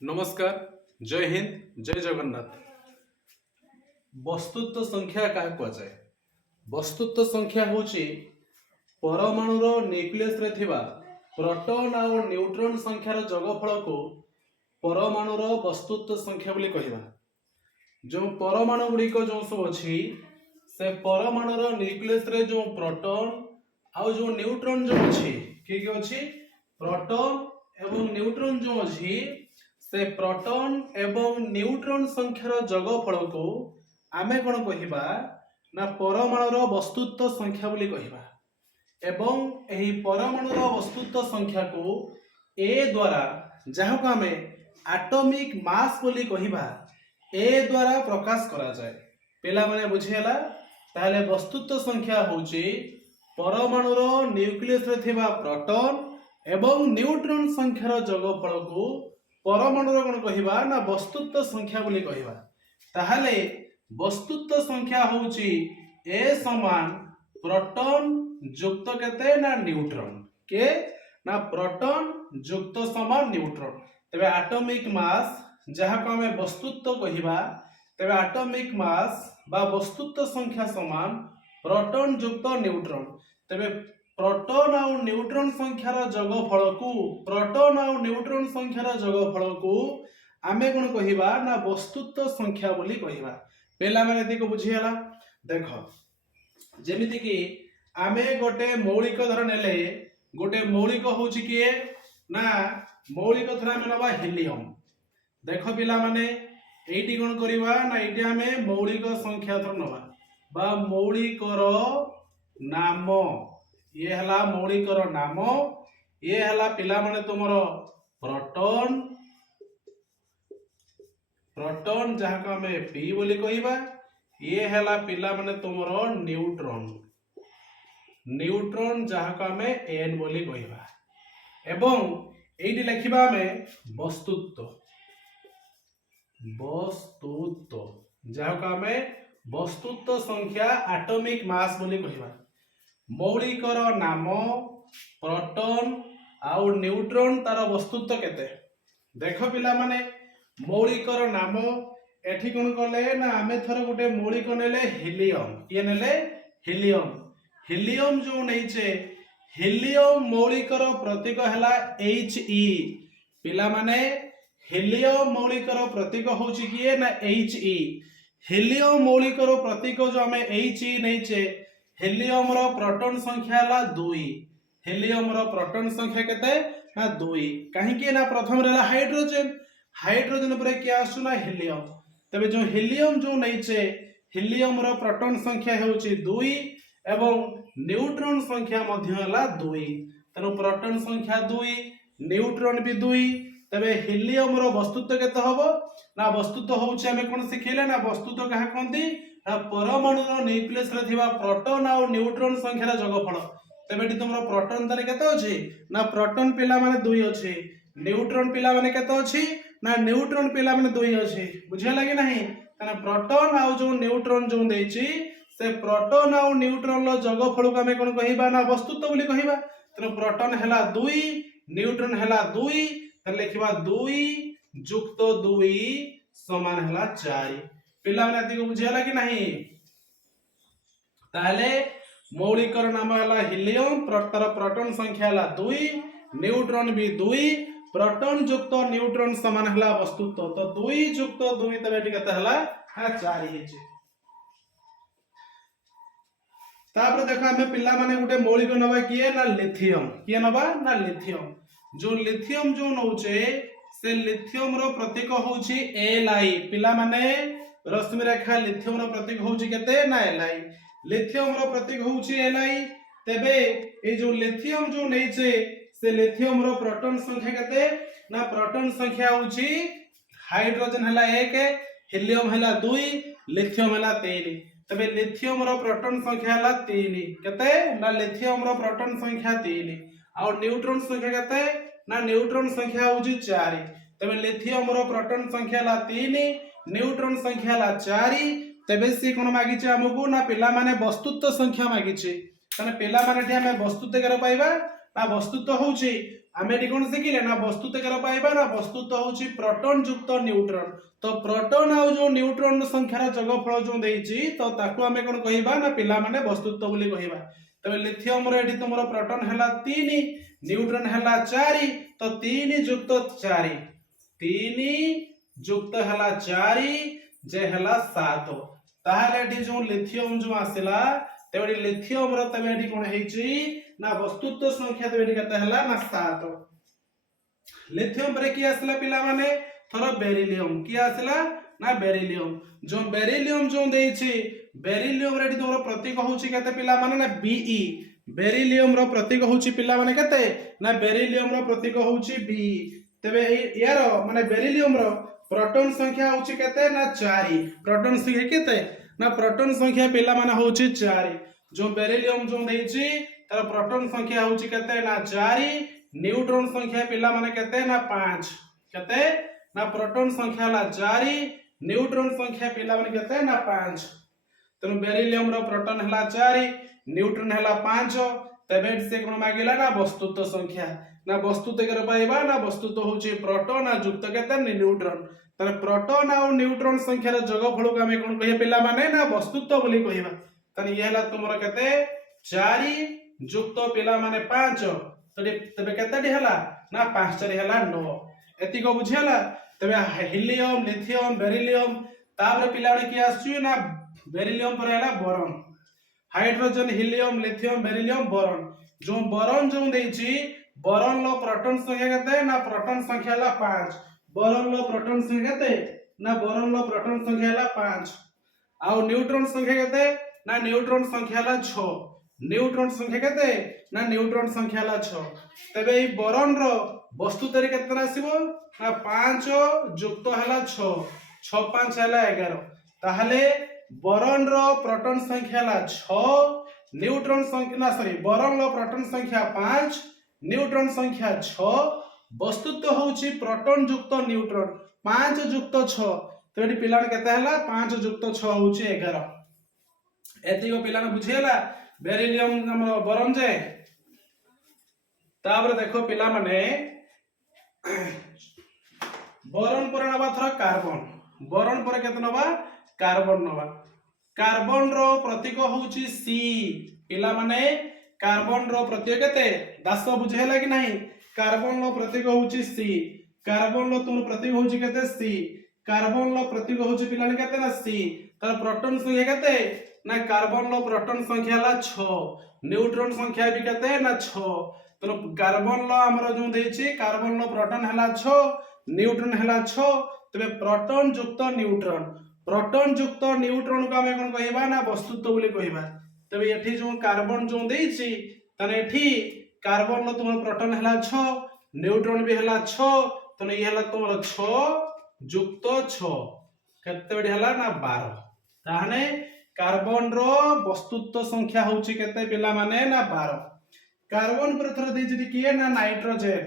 नमस्कार। जय हिंद, जय जगन्नाथ। वस्तुत्व संख्या क्या कहुए? वस्तुत्व संख्या हूँ परमाणुर न्यूक्लियस रे थिबा प्रोटॉन और न्यूट्रॉन संख्यार जोगफल को परमाणुर वस्तुत्व संख्या बोली कहिबा। जो परमाणु गुड़िक जो सब अच्छी से परमाणुर न्यूक्लियस रे जो प्रोटॉन आउ जो न्यूट्रॉन जो अच्छी किए अच्छी प्रोटॉन एवं न्यूट्रॉन जो अच्छी से प्रोटॉन एवं न्यूट्रॉन संख्यार जोगफल को आमे कौन कहिबा ना परमाणुर वस्तुत्व संख्या बोली कहिबा। एवं एही परमाणुर वस्तुत्व संख्या को ए द्वारा जहाँ को आमे एटॉमिक मास बोली कहिबा ए द्वारा प्रकाश करा जाए। पिला माने बुझियला ताले वस्तुत्व संख्या होची परमाणुर न्यूक्लियस रे थिबा प्रोटॉन एवं न्यूट्रॉन संख्यार जोगफल को परमाणुर कोन कहिबा ना वस्तुत्व संख्या बोली कहिबा। ताहाले वस्तुत्व संख्या होची ए समान प्रोटॉन युक्त केते ना न्यूट्रॉन के ना प्रोटॉन युक्त समान न्यूट्रॉन। तबे एटॉमिक मास जहाँ को हमें वस्तुत्व कहिबा तबे एटॉमिक मास बा वस्तुत्व संख्या समान प्रोटॉन युक्त न्यूट्रॉन। तबे प्रोटॉन और न्यूट्रॉन संख्यार जोगफल को प्रोटॉन और न्यूट्रॉन संख्यार जोगफल को आमे कोन कहिबा ना वस्तुत्व संख्या बोली कहिबा। पेला माने एति को बुझियला देखो जेमिति कि आमे गोटे मौलिक धर नेले गोटे मौलिक होची किए ना मौलिक धर आमे नबा हीलियम। देखो पिला माने एइटी कोन करिबा ना एइटी आमे मौलिक संख्या धर नबा बा मौलिकर नाम ये हला मौलिकर नाम ये हला पिला माने तुमरो प्रोटॉन प्रोटॉन जहाँ को हमें पी बोली कहिबा ये हला पिला माने तुमरो न्यूट्रॉन न्यूट्रॉन जहाँ को हमें एन बोली कहिबा। एवं एइटी लिखिबा हमें वस्तुत्व वस्तुत्व जहाँ को हमें वस्तुत्व संख्या एटॉमिक मास बोली कहिबा। मौलिकर नाम प्रोटॉन आउ न्यूट्रॉन तार वस्तुत्व केते देख पिला माने मौलिकर नाम एठी कोन कले ना आमे थर गोटे मौलिक नेले हीलियम ये नेले हीलियम हीलियम जो नैचे हीलियम मौलिकर प्रतीक हला He पिला माने हीलियम मौलिकर प्रतीक होची किए ना He हीलियम मौलिकर प्रतीक जो आमे He नैचे हीलियम रो प्रोटॉन संख्या हला 2 हीलियम रो प्रोटॉन संख्या केते ना 2 काहे कि ना प्रथम रेला हाइड्रोजन हाइड्रोजन पर क्या आसु ना हीलियम। तबे जो हीलियम जो नैचे हीलियम रो प्रोटॉन संख्या होची 2 एवं न्यूट्रॉन संख्या मध्य हला 2 तनो प्रोटॉन संख्या 2 न्यूट्रॉन भी 2। तबे हीलियम रो वस्तुत्व केते हबो ना वस्तुत्व होची हमें कोन सिखैले ना वस्तुत्व कहा कोंती ना परमाणुर न्यूक्लियस रे थिबा प्रोटॉन और न्यूट्रॉन संख्यार जोगफल। तबेटी तुमरो प्रोटॉन तने केते अछि ना प्रोटॉन पिला माने 2 अछि न्यूट्रॉन पिला माने केते अछि ना न्यूट्रॉन पिला माने 2 अछि बुझिया लागि नाही तने प्रोटॉन आ जो न्यूट्रॉन जो देछि से प्रोटॉन और न्यूट्रॉन लो जोगफल को हमें कोन कहिबा ना वस्तुत्व बोली कहिबा। तने प्रोटॉन हला 2 न्यूट्रॉन हला 2 त लिखिबा 2 युक्त 2 समान हला 4 पिला माने एति को बुझिया लागि नाही। ताले मौलिकर नाम हला हीलियम प्रोटॉन संख्या हला 2 न्यूट्रॉन भी 2 प्रोटॉन युक्त न्यूट्रॉन समान हला वस्तुत्व तो 2 युक्त 2 तबे एटी कते हला 4 हेचे। तापर देखो हमें पिला माने गुटे मौलिक नबा किए ना लिथियम किए नबा ना लिथियम जो लिथियम जो नौचे से लिथियम रो प्रतीक होची Li पिला माने रश्मि रेखा लिथियम रो प्रतीक होची केते ना Li लिथियम रो प्रतीक होची Li। तबे ए जो लिथियम जो नैचे से लिथियम रो प्रोटॉन संख्या केते ना प्रोटॉन संख्या होची हाइड्रोजन हला 1 हीलियम हला 2 लिथियम हला 3 तबे लिथियम रो प्रोटॉन संख्या हला 3 केते ना लिथियम रो प्रोटॉन संख्या 3 और न्यूट्रॉन संख्या केते ना न्यूट्रॉन संख्या होची 4 तबे लिथियम रो प्रोटॉन संख्या हला 3 न्यूट्रॉन संख्या हला 4 तबे से कोन मागिचे हमकु ना पिला माने वस्तुत्व संख्या मागिचे तने पिला माने ठी हमें वस्तुत्व केरो पाइबा ना वस्तुत्व होची आमे एटी कोन शिखिले ना वस्तुतकर पाइबा ना वस्तुत्व होची प्रोटॉन युक्त न्यूट्रॉन तो प्रोटॉन आ जो न्यूट्रॉन संख्यार जगफल जो देइची तो ताकू आमे कोन कहिबा ना पिला माने वस्तुत्व बोली कहिबा तबे लिथियम रे एटी तुमरो प्रोटॉन हला 3 न्यूट्रॉन हला 4 तो 3 युक्त 4 3 युक्त हला 4 जे हला 7 ताहले एटी जो लिथियम जो आसिला तेबडी लिथियम रो तबे एटी कोन हेची ना वस्तुत्व संख्या तबे केते हला ना 7 लिथियम पर की आसला पिला माने थोर बेरिलियम की आसला ना बेरिलियम जो बेरिलियम जो देछि बेरिलियम रे तोर प्रतीक होछि केते पिला माने ना Be बेरिलियम रो प्रतीक होछि पिला माने केते ना बेरिलियम रो प्रतीक होछि Be तबे यार माने बेरिलियम रो प्रोटॉन संख्या होछि केते ना 4 प्रोटॉन संख्या केते ना प्रोटॉन संख्या पिला माने होछि 4 जो बेरिलियम जो देछि तार प्रोटॉन संख्या होछि केते ना 4 न्यूट्रॉन संख्या पिला माने केते ना 5 केते ना प्रोटॉन संख्या ला 4 न्यूट्रॉन संख्या पिला माने केते ना 5 तनु बेरिलियम रो प्रोटॉन हला 4 न्यूट्रॉन हला 5 तबे से कोन मागिला ना वस्तुत्व संख्या ना वस्तुत्व कर पाइबा ना वस्तुत्व होछि प्रोटॉन आ युक्त केते न्यूट्रॉन तने प्रोटॉन आ न्यूट्रॉन संख्यार जगफल को हमें कोन कहिया पिला माने ना वस्तुत्व बोली कहिबा तने ये हला तुमरो केते 4 युक्त पिला माने 5 तबे केते हला ना 5 4 हला 9 एति को बुझियाला तबे हीलियम लिथियम बेरिलियम तापर पिला माने की आछी ना बेरिलियम पर हला boron hydrogen helium lithium beryllium boron जो बोरॉन जो देछि बोरॉन लो प्रोटॉन संख्या केते ना प्रोटॉन संख्या हला 5 बोरॉन लो प्रोटॉन संख्या केते ना बोरॉन लो प्रोटॉन संख्या हला 5 आ न्यूट्रॉन संख्या केते ना न्यूट्रॉन संख्या हला 6 न्यूट्रॉन संख्या केते ना न्यूट्रॉन संख्या हला 6 तबे ई बोरॉन रो वस्तु तरी केतना आसीबो ना 5 युक्त हला 6 6 5 हला 11 ताहले बोरॉन रो प्रोटॉन संख्या हला 6 न्यूट्रॉन संख्या ना सॉरी बोरॉन रो प्रोटॉन संख्या 5 न्यूट्रॉन संख्या 6 वस्तुत्व होची प्रोटॉन युक्त न्यूट्रॉन 5 युक्त 6 तो एटी पिलान केते हला 5 युक्त 6 होची 11 एति को पिलान बुझियला बेरिलियम हमर बोरॉन जे तापर देखो पिला माने बोरॉन पर नबा थरा कार्बन बोरॉन पर केते नबा कार्बन नबा कार्बन रो प्रतीक होची C पिला माने कार्बन रो प्रतीक केते दास बुझेला कि नहीं कार्बन रो प्रतीक होची C कार्बन रो तुम प्रतीक होची केते C कार्बन रो प्रतीक होची पिलाने केते ना C तार प्रोटॉन संख्या केते ना कार्बन रो प्रोटॉन संख्या ला 6 न्यूट्रॉन संख्या भी केते ना 6 तो कार्बन लो हमरो जो देछि कार्बन लो प्रोटॉन हला 6 न्यूट्रॉन हला 6 तबे प्रोटॉन युक्त न्यूट्रॉन को हमें कोन कहिबा ना वस्तुत्व बोली कहिबा तबे एठी जो कार्बन जो देछि तने एठी कार्बन लो तुम प्रोटॉन हला 6 न्यूट्रॉन भी हला 6 तने ये हला तुमरो 6 युक्त 6 केते बडी हला ना 12 ताहने कार्बन रो वस्तुत्व संख्या होछि केते पिला माने ना 12 कार्बन पर थोड़ा देछि किए ना नाइट्रोजन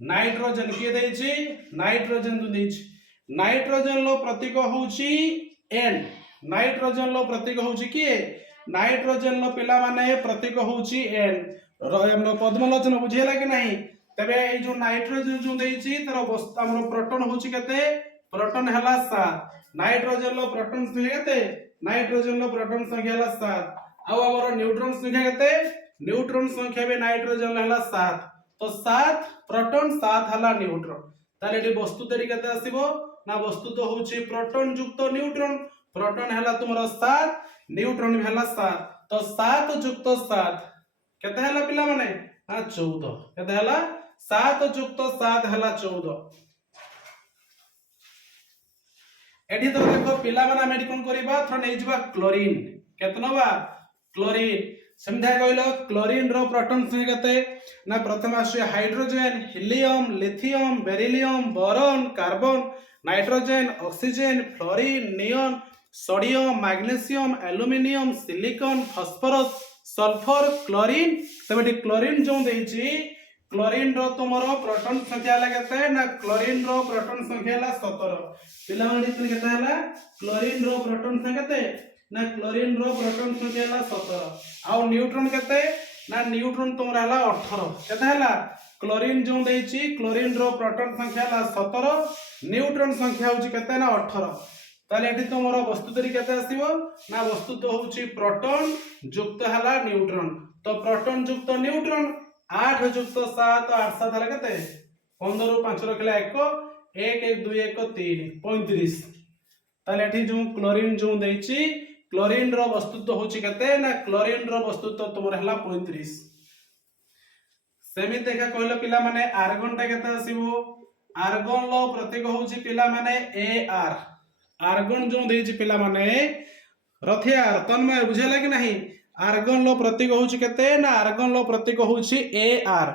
नाइट्रोजन किए देछि नाइट्रोजन दु देछि नाइट्रोजन लो प्रतीक होछि N नाइट्रोजन लो प्रतीक होछि किए नाइट्रोजन लो पिला माने प्रतीक होछि N हमरो पद्मलोचन बुझियला कि नहीं तबे ए जो नाइट्रोजन जो देछि तर वस्तु हमरो प्रोटॉन होछि केते प्रोटॉन हला 7 नाइट्रोजन लो प्रोटॉन संख्या केते नाइट्रोजन लो प्रोटॉन संख्या हला 7 आ हमरो न्यूट्रॉन संख्या केते न्यूट्रॉन संख्या भी नाइट्रोजन हला 7 तो 7 प्रोटॉन 7 हला न्यूट्रॉन ताले एटी वस्तु तरी केते आसीबो ना वस्तु तो होची प्रोटॉन युक्त न्यूट्रॉन प्रोटॉन हला तुमरो 7 न्यूट्रॉन भी हला 7 तो 7 युक्त 7 केते हला पिला माने ना 14 केते हला 7 युक्त 7 हला 14 एठी तो देखो पिला माने हम एठी कोन करबा थोड़ा नै जबा क्लोरीन केतनबा क्लोरीन समझा कहलो क्लोरीन रो प्रोटॉन संख्या केते ना प्रथम आसे hydrogen helium lithium beryllium boron carbon nitrogen oxygen fluorine neon sodium magnesium aluminium silicon phosphorus sulphur chlorine तबे क्लोरीन जो देछि क्लोरीन रो तुमरो प्रोटॉन संख्या लागते ना क्लोरीन रो प्रोटॉन संख्या ला 17 पिला माने केते हला क्लोरीन रो प्रोटॉन संख्या केते ना क्लोरीन रो प्रोटॉन संख्या ला 17 आ न्यूट्रॉन केते ना न्यूट्रॉन तुमरा हला 18 केते हला क्लोरीन जो देछि क्लोरीन रो प्रोटॉन संख्या ला 17 न्यूट्रॉन संख्या होछि केते ना 18 ताले एठी तो मोर वस्तुतरी केते आसीबो ना वस्तु तो होछि प्रोटॉन युक्त हला न्यूट्रॉन तो प्रोटॉन युक्त न्यूट्रॉन 8 युक्त 7 8 7 हला केते 15 ରୁ 5 रखला 1 1 1 2 1 3 35 ताले एठी जो क्लोरीन जो देछि क्लोरीन रो वस्तुत्व होछि केते ना क्लोरीन रो वस्तुत्व तुमर हला 35 सेमी देखा कहलो पिला माने आर्गन टा केते आसीबो आर्गन लो प्रतीक होछि पिला माने AR आर्गन जो देछि पिला माने रथियार तन्मय बुझेला कि नहीं आर्गन लो प्रतीक होछि केते ना आर्गन लो प्रतीक होछि AR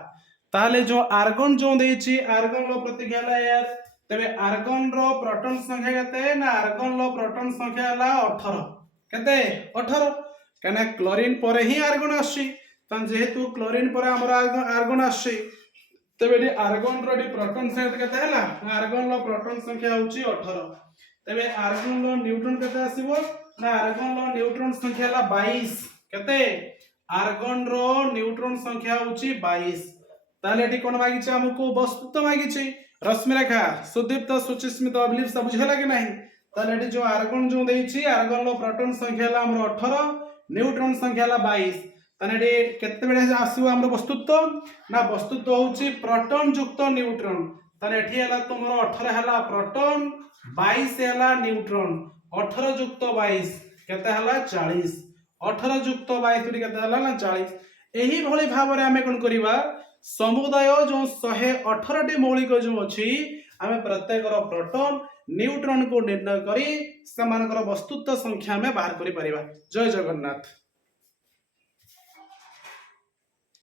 ताले जो आर्गन जो देछि आर्गन लो प्रतीक हला AR तबे आर्गन रो प्रोटॉन संख्या केते ना आर्गन लो प्रोटॉन संख्या हला 18 केते 18 कना क्लोरीन परे ही आर्गन आछि तन जेहेतु क्लोरीन परे हमर आर्गन आछि तबे आर्गन रो प्रोटॉन संख्या केते हला आर्गन लो प्रोटॉन संख्या होछि 18 तबे आर्गन लो न्यूट्रॉन केते आसीबो ना आर्गन लो न्यूट्रॉन संख्या हला 22 केते आर्गन रो न्यूट्रॉन संख्या होछि 22 ताले एटी कोन मागिছে हमको वस्तुत्व मागिছে रश्मिरेखा सुदीप्त सुचिस्मित अभिलिप्त सब बुझला कि नहीं ताले एटी जो आर्गन जो देछि आर्गन लो प्रोटॉन संख्या हला हमर 18 न्यूट्रॉन संख्या हला 22 ताने एटी केते बेले आसीबो हमर वस्तुत्व ना वस्तुत्व होछि प्रोटॉन युक्त न्यूट्रॉन ताने एठी हला तुमरो 18 हला प्रोटॉन 22 हला न्यूट्रॉन 18 युक्त 22 केते हला 40 18 युक्त 22 केते हला ना 40 एही भली भाबरे हमें कोन करिवा समुदाय जो 118 टी मौलिक जो अछि आमे प्रत्येक रो प्रोटॉन न्यूट्रॉन को निर्णय करी समानकर वस्तुत्व संख्या में बाहर करि परिबा जय जगन्नाथ।